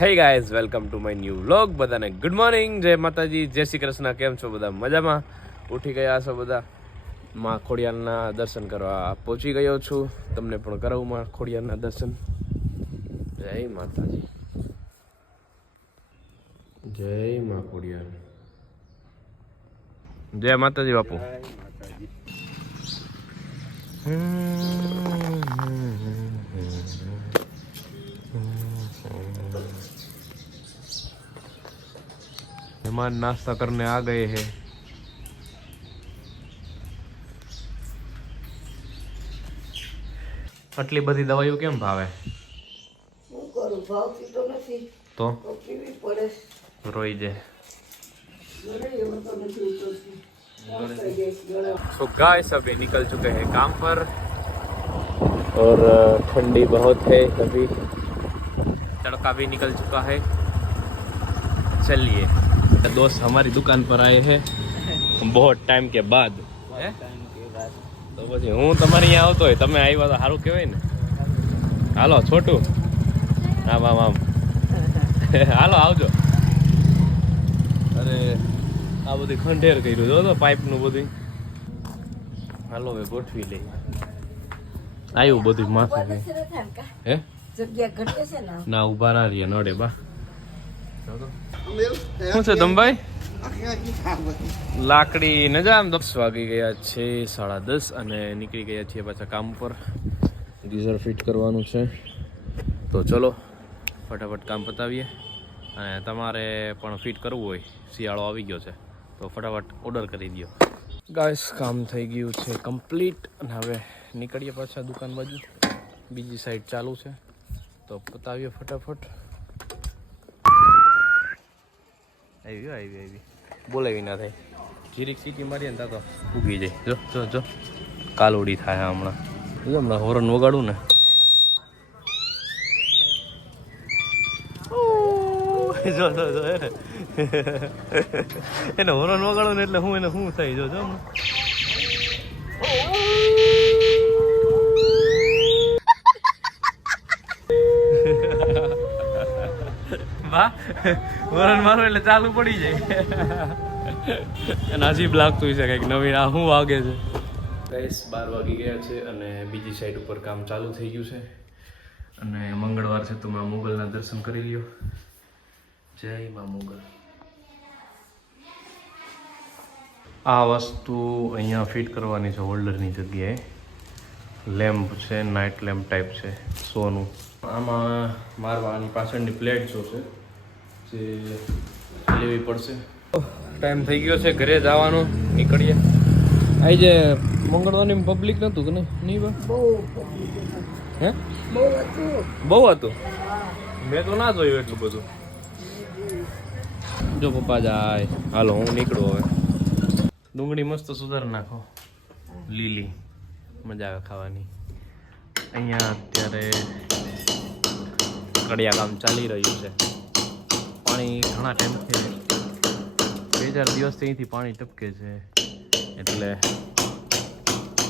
Hey guys, welcome to my new vlog. બધાને good morning, જય માતાજી, જય શ્રી કૃષ્ણ. કેમ છો બધા? મજામાં? ઉઠી ગયા છો બધા? માં ખોડિયારના દર્શન કરવા પહોંચી ગયો છું. તમને પણ કરાવું માં ખોડિયારના દર્શન. જય માતાજી, જય માં ખોડિયાર, જય માતાજી બાપુ. मेहमान नाश्ता करने आ गए हैं. આટલી બધી દવાઈઓ કેમ ભાવે? હું કરું, ભાવતી તો નથી તો પીવી પડે. રોઈ જાય. तो गाइस अभी निकल चुके हैं काम पर और ठंडी बहुत है, अभी तड़का भी निकल चुका है. चलिए, दोस्त हमारी दुकान पर आए हैं बहुत टाइम के बाद. તો પછી હું તમારી અહીંયા આવતો હોય, તમે આવ્યા તો સારું કહેવાય ને. હાલો છોટું, આમ આમ આમ હાલો આવજો. અરે આ બધી ખંડેર કર્યું જો તો પાઇપનું બધું. હાલો હવે ગોઠવી લઈ. આવ્યું બધું માથે. હે જગ્યા ઘટે છે ને. ના ઊભા ના રહીએ નડે બા. શું છે તમભાઈ? લાકડી ન જામ. 10 વાગી ગયા છે, 10:30, અને નીકળી ગયા છીએ પાછા કામ પર. ગીઝર ફિટ કરવાનું છે, તો ચલો ફટાફટ કામ પતાવીએ. અને તમારે પણ ફિટ કરવું હોય, શિયાળો આવી ગયો છે તો ફટાફટ ઓર્ડર કરી દો. ગાઈસ કામ થઈ ગયું છે કમ્પ્લીટ, અને હવે નીકળીએ પાછા દુકાન બાજુ. બીજી સાઈડ ચાલુ છે તો પતાવીએ ફટાફટ. આવી બોલાવી ના થાય. જીરીક સીટી મારીએ ને તો ઉગી જાય. જો જો જો કાલોડી થાય હમણાં. જો હમણાં હોરન વગાડું ને, જો જો જો એને હોરન વગાડું ને એટલે હું એને શું થાય. જો જો વાહ, હોરન મારો એટલે ચાલુ પડી જાય. અને અજીબ લાગતું છે કંઈક નવીન. આ શું વાગે છે? ગાઈસ 12 વાગી ગયા છે અને બીજી સાઈડ ઉપર કામ ચાલુ થઈ ગયું છે. અને મંગળવાર છે તો માં મુગલના દર્શન કરી લ્યો. જય માં મુગલ. આ વસ્તુ અહીંયા ફિટ કરવાની છે હોલ્ડરની જગ્યાએ. લેમ્પ છે, નાઇટ લેમ્પ ટાઈપ છે, સોનું. આમાં મારવાની પાછળની પ્લેટ જો છે જે લેવી પડશે. ટાઈમ થઈ ગયો છે ઘરે જવાનો, નીકળીએ. આજે મંગળવારની પબ્લિક નહોતું કે નહીં? બહુ હે બહુ હતું. બહુ હતું? મેં તો ના જોયું એટલું બધું. જો પપ્પા જાય. હાલો હું નીકળું હવે. ડુંગળી મસ્ત સુધાર નાખો, લીલી, મજા આવે ખાવાની. અહીંયા અત્યારે કડિયા કામ ચાલી રહ્યું છે. પાણી ઘણા ટાઈમથી 2-4 દિવસથી અહીંથી પાણી ટપકે છે, એટલે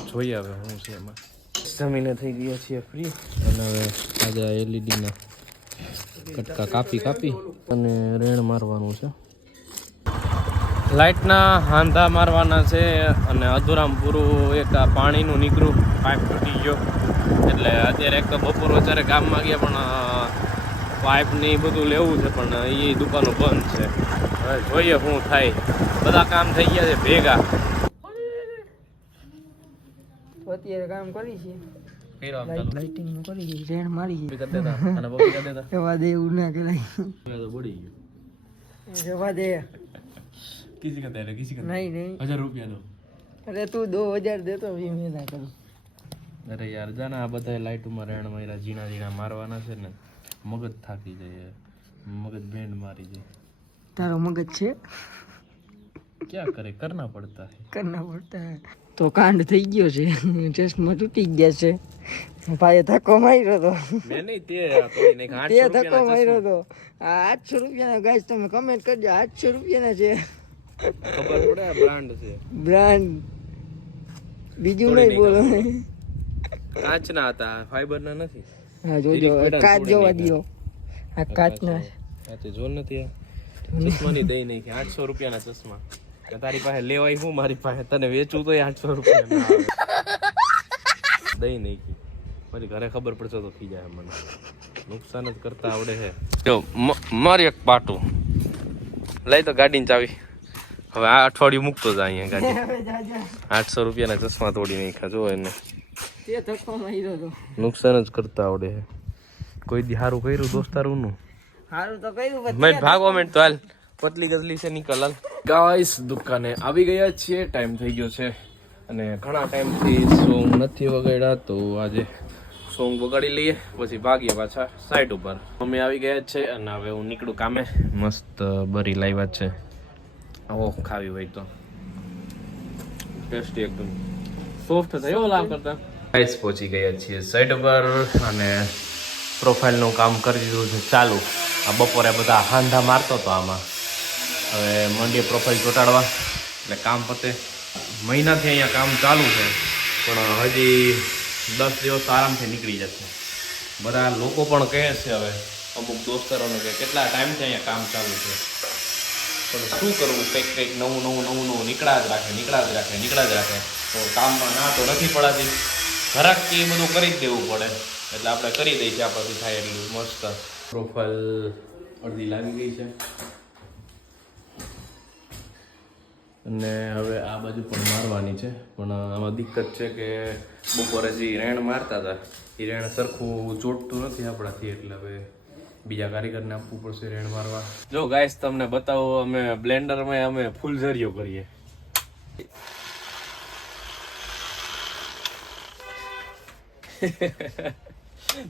જોઈએ હવે શું છે એમાં. જમીને થઈ ગયા છીએ ફ્રી, અને હવે આજે એલઈડીના કટકા કાપી અને રેણ મારવાનું છે. લાઇટના હાંધા મારવાના છે, અને અધૂરામ પૂરું એક આ પાણીનું નીકળું પાઇપ તૂટી ગયો. એટલે અત્યારે એક તો બપોર વચારે ગામમાં ગયા, પણ પાઇપ ને એ બધું લેવું છે, પણ એ દુકાનો બંધ છે. હવે જોઈએ શું થાય. બધા કામ થઈ ગયા છે ભેગા. અત્યારે કામ કરી છે, લાઇટિંગ નું કરી છે, રેણ મારી છે. જવા દે, એવું ના કરાય. જવા દે. किसी का तेरे किसी का नहीं 1000 रुपया दो. अरे तू 2000 दे तो भी मैं ना करूं. અરે યાર જાના આ બધા લાઈટોમાં રેણ માર્યા, ઝીણા મારવાના છે ને, મગજ થાકી જાય, મગજ બેન્ડ મારી જાય. તારો મગજ છે, ક્યાં કરે, કરના પડતા હે. તો કાંડ થઈ ગયો છે, ચશ્મા તૂટી ગયા છે. ભાઈએ ધક્કો માર્યો તો. મેં નહીં, તે ધક્કો માર્યો તો. આ 800 રૂપિયાના ગાઈસ, તમે કમેન્ટ કરજો. 800 રૂપિયાના છે. ખબર પડે આ બ્રાન્ડ છે. બ્રાન્ડ બીજું નહીં બોલો. કાચના હતા, ફાઈબરના નથી. હા જોજો, કાચ જોવા દો. આ કાચના કાચે જોર નથી આ ચશ્માની દઈ નહીં કે 800 રૂપિયાના ચશ્મા તારી પાસે લેવાય હું મારી પાસે તને વેચવું તો 800 રૂપિયા દઈ નહીં કે મારી ઘરે ખબર પડશે તો થઈ જાય મને નુકસાન જ કરતા આવડે છે જો મારી એક પાટું લઈ તો ગાડીની ચાવી હવે આ અઠવાડિયું મૂકતો જ અહીંયા ગાડી 800 રૂપિયાના ચશ્મા તોડી નાખ્યા જો એને નુકસાન જ કરતા આવડે છે કોઈ દી સારું કર્યું દોસ્તારું નું હારું તો કર્યું મેં ભાગવા માંડ તો હાલ પતલી ગજલી છે નીકળ હાલ ગાઈસ દુકાને આવી ગયા છીએ ટાઈમ થઈ ગયો છે અને ઘણા ટાઈમથી સોંગ નથી વગાડ્યા તો આજે સોંગ વગાડી લઈએ પછી ભાગીએ પાછા સાઈડ ઉપર મમ્મી આવી ગયા છે અને હવે હું નીકળું કામે મસ્ત બરી લાવ્યા છે આવો ખાવી હોય તો ટેસ્ટી એકદમ સોફ્ટ થયો લાવ કરતા ગાઈસ પહોંચી ગયા છીએ સાઈડ ઉપર અને પ્રોફાઇલનું કામ કરી દીધું છે ચાલુ આ બપોરે બધા હાંધા મારતો હતો આમાં હવે મંડીએ પ્રોફાઇલ ચોંટાડવા એટલે કામ પતે મહિનાથી અહીંયા કામ ચાલુ છે પણ હજી 10 દિવસ આરામથી નીકળી જશે બધા લોકો પણ કહે છે હવે અમુક દોસ્તારોને કે કેટલા ટાઈમથી અહીંયા કામ ચાલુ છે પણ શું કરવું કંઈક નવું નીકળ્યા જ રાખે તો કામમાં ના તો નથી પડાતી ઘરાક કે એ બધું કરી જ દેવું પડે એટલે આપણે કરી દઈએ છીએ આપણાથી થાય એટલું મસ્ત પ્રોફાઇલ અડધી લાગી ગઈ છે અને હવે આ બાજુ પણ મારવાની છે પણ આમાં દિક્કત છે કે બપોરે જે રેણ મારતા હતા એ રેણ સરખું ચોટતું નથી આપણાથી એટલે હવે બીજા કારીગરને આપવું પડશે રેણ મારવા જો ગાઈસ તમને બતાવો અમે બ્લેન્ડરમાં અમે ફૂલઝરીઓ કરીએ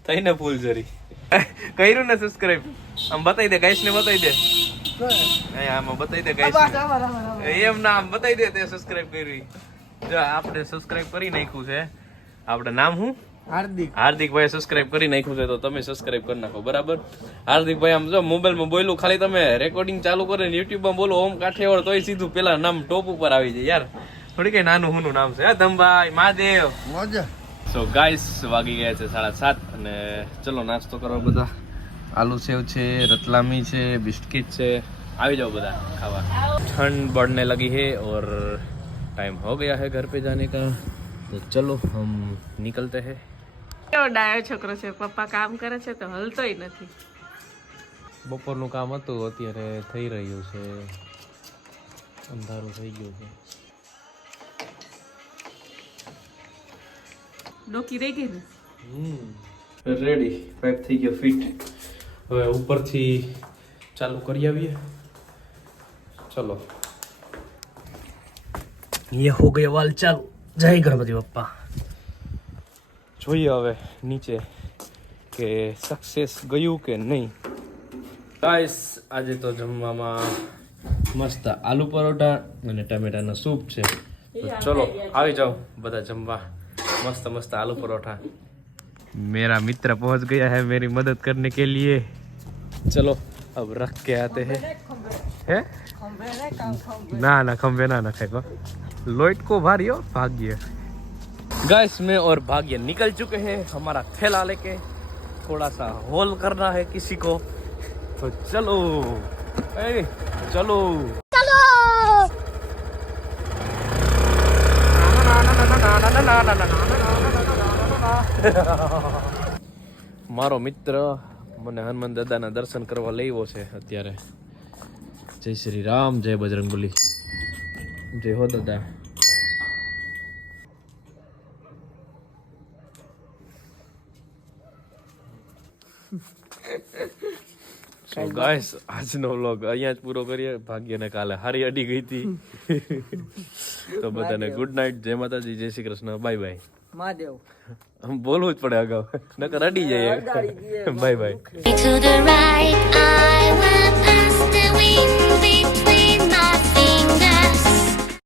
થઈને ફૂલઝરી કર્યું ને સબસ્ક્રાઇબ આમ બતાવી દે ગાઈસ ને બતાવી દે આમાં બતાવી દે ગાઈસ એમ ના આમ બતાવી દે તે સબસ્ક્રાઇબ કર્યું જો આપણે સબસ્ક્રાઇબ કરી નાખ્યું છે આપણે નામ શું હાર્દિકભાઈ સબસ્ક્રાઇબ કરી નાખ્યું છે તો તમે સબસ્ક્રાઇબ કરી નાખો બરાબર હાર્દિકભાઈ આમ જો મોબાઈલમાં બોલું ખાલી તમે રેકોર્ડિંગ ચાલુ કરે ને યુટ્યુબમાં બોલો ઓમ કાઠિયાવાડ તોય સીધું પેલા નામ ટોપ ઉપર આવી જાય યાર થોડી કઈ નાનું હુનું નામ છે ધમભાઈ મહાદેવ મોજા સો ગાઈસ વાગી ગયા છે 7:30 અને ચલો નાસ્તો કરો બધા आलू सेव છે रतलामी છે बिस्किट છે આવી जाओ બધા ખાવા ठंड बढ़ने लगी है और टाइम हो गया है घर पे जाने का तो चलो हम निकलते हैं કેવો ડાયો છોકરો છે પપ્પા કામ કરે છે તો હલતોય નથી બપોરનું કામ હતું અત્યારે થઈ રહ્યું છે અંધારું થઈ ગયું છે ડોકી રહી ગઈ ને રેડી પેક થઈ ગયો ફિટ હવે ઉપરથી ચાલુ કરી આવીએ ચલો ये हो गया वाल चालू जय गणपति बप्पा જોઈએ હવે નીચે કે સક્સેસ ગયું કે નહીં ગાઈસ આજે તો જમવામાં મસ્ત આલુ પરોઠા અને ટમેટાનો સૂપ છે તો ચલો આવી જાઓ બધા જમવા मस्त मस्त आलू परोठा मेरा मित्र पहुंच गया है मेरी मदद करने के लिए चलो अब रख के आते हैं हैं ना ना खंबे ना फेंको लोइट को भारी हो भाग्य गाइस मैं और भाग्य निकल चुके हैं हमारा थैला लेके थोड़ा सा होल करना है किसी को तो चलो चलो મારો મિત્ર મને હનુમાન દાદાના દર્શન કરવા લાવ્યો છે અત્યારે જય શ્રી રામ જય બજરંગબલી જય હો દાદા સો ગાઈસ આજનો વ્લોગ અહીંયા જ પૂરો કરીએ ભાગ્યને કાલે હારી અડી ગઈ હતી તો બધાને ગુડ નાઇટ જય માતાજી જય શ્રી કૃષ્ણ બાય બાય મહાદેવ બોલવું જ પડે અગાઉ નકર અડી જાય બાય બાય